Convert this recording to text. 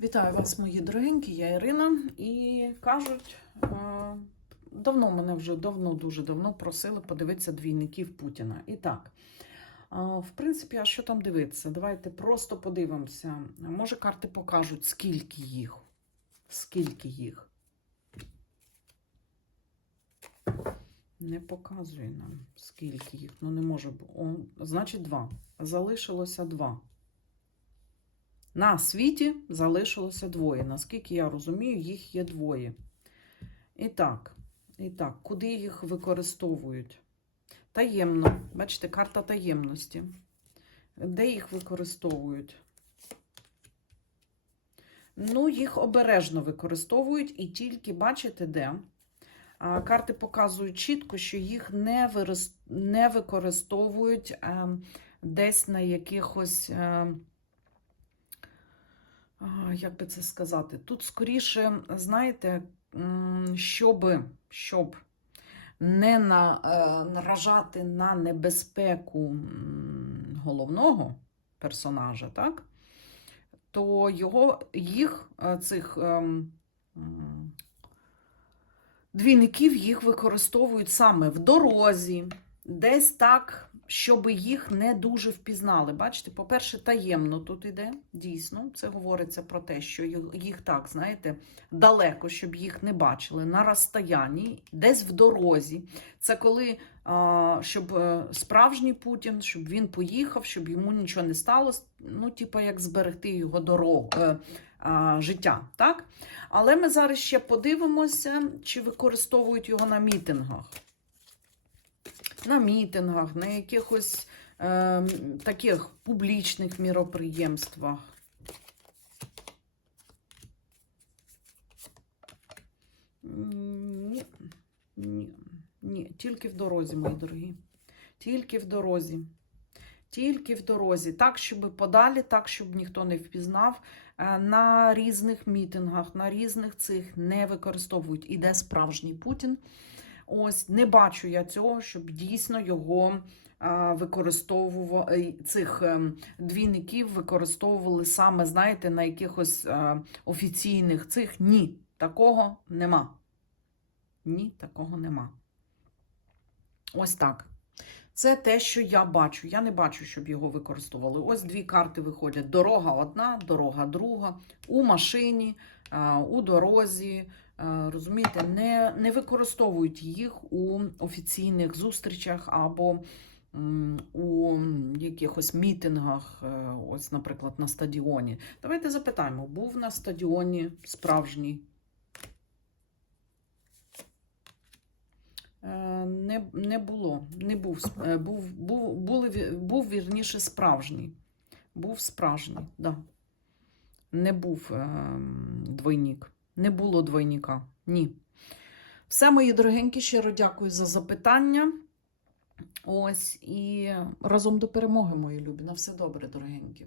Вітаю вас, мої дорогенькі, я Ірина. І кажуть, е, давно мене вже давно, дуже давно просили подивитися двійників Путіна. І так, е, в принципі, а що там дивитися? Давайте просто подивимося. Може, карти покажуть, скільки їх. Скільки їх. Не показує нам, скільки їх. Ну, не може бути. Значить, два. Залишилося два. На світі залишилося двоє. Наскільки я розумію, їх є двоє. І так, і так, куди їх використовують? Таємно. Бачите, карта таємності. Де їх використовують? Ну, їх обережно використовують, і тільки бачите, де. А, Карти показують чітко, що їх не, не використовують е, десь на якихось. А, як би це сказати? Тут скоріше, знаєте, щоб, щоб не е, наражати на небезпеку головного персонажа, так? то його, їх, е, цих ем, двійників, їх використовують саме в дорозі, десь так, щоб їх не дуже впізнали. Бачите, по-перше, таємно тут іде, дійсно. Це говориться про те, що їх, так, знаєте, далеко, щоб їх не бачили, на розстоянні, десь в дорозі. Це коли, щоб е, справжній Путін, щоб він поїхав, щоб йому нічого не сталося, ну, типу, як зберегти його дорогу. е, Життя, так? Але ми зараз ще подивимося, чи використовують його на мітингах на мітингах, на якихось е, таких публічних міроприємствах. Ні, ні, ні, тільки в дорозі, мої дорогі. Тільки в дорозі. Тільки в дорозі. Так, щоб подалі, так, щоб ніхто не впізнав. Е, На різних мітингах, на різних цих не використовують. Іде справжній Путін. Ось не бачу я цього, щоб дійсно його а, використовував е, цих ем, двійників використовували саме, знаєте, на якихось офіційних цих. Ні, такого нема. Ні, такого нема. Ось так. Це те, що я бачу. Я не бачу, щоб його використовували. Ось дві карти виходять: дорога одна, дорога друга, у машині, у дорозі. Е, Розумієте, не, не використовують їх у офіційних зустрічах або у якихось мітингах, е, ось, наприклад, на стадіоні. Давайте запитаємо: був на стадіоні справжній? Е, Не, не було, не був, був, був, були, був вірніше справжній. Був справжній, да. Не був е, двойник. Не було двойника. Ні. Все, мої дорогенькі, щиро дякую за запитання. Ось і разом до перемоги, мої любі. На все добре, дорогенькі.